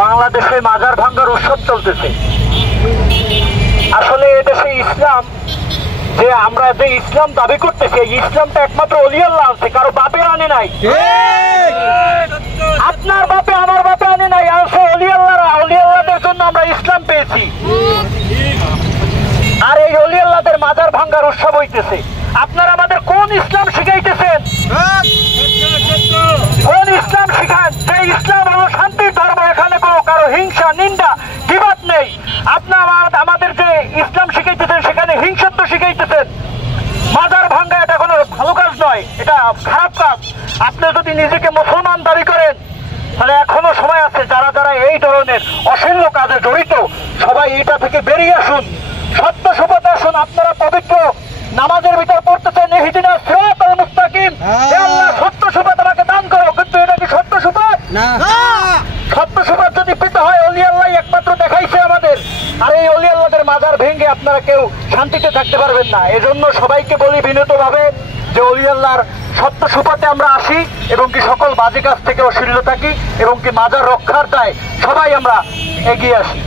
বাংলাদেশে মাজার ভাঙ্গার উৎসব চলতেছে। আসলে এদেশে ইসলাম, যে আমরা যে ইসলাম দাবি করতেছি, এই ইসলামটা একমাত্র ওলি আল্লাহ আনছে, কারো বাপে আনে নাই। আপনার বাপে আমার বাপে আনে নাই, আনছে ওলি আল্লাহরা। ওলি আল্লাহদের জন্য আমরা ইসলাম পেয়েছি। আর এই ওলি আল্লাহদের মাজার ভাঙ্গার উৎসব হইতেছে। আপনারা আমাদের কোন ইসলাম শিখাইতেছেন? কোন ইসলাম শিখান? যে ইসলাম হলো শান্তির ধর্ম, এখানে কোনো কারো হিংসা, নিন্দা, বিবাদ নেই। আপনারা আমাদের যে ইসলাম শিখাইতেছেন সেখানে হিংসাত্ব শিখাইতেছেন। মাজার ভাঙ্গা এটা কোনো ভালো কাজ নয়, এটা খারাপ কাজ। আপনি যদি নিজেকে মুসলমান দাবি করেন তাহলে এখনো সময় আছে। যারা যারা এই ধরনের অশ্লীল কাজে জড়িত, সবাই এটা থেকে বেরিয়ে আসুন, সত্য সুপথে আসুন। আপনারা পবিত্র নামাজের ভিতর পড়তেছেন ইহদিনাস সিরাতাল মুস্তাকিম, হে আল্লাহ সত্য সুপথ আমাকে দান করো, কিন্তু এটা কি সত্য সুপথ? না। সত্য সুপথ যদি পেতে হয়, ওলি আল্লাহ একমাত্র দেখাইছে আমাদের। আর এই ওলি আল্লাহদের মাজার ভেঙে আপনারা কেউ শান্তিতে থাকতে পারবেন না। এজন্য সবাইকে বলি বিনীতভাবে যে ওলি আল্লাহর সত্য সুপথে আমরা আসি, এবং কি সকল বাজে কাজ থেকে অশীল থাকি, এবং কি মাজার রক্ষার দায় সবাই আমরা এগিয়ে আসি।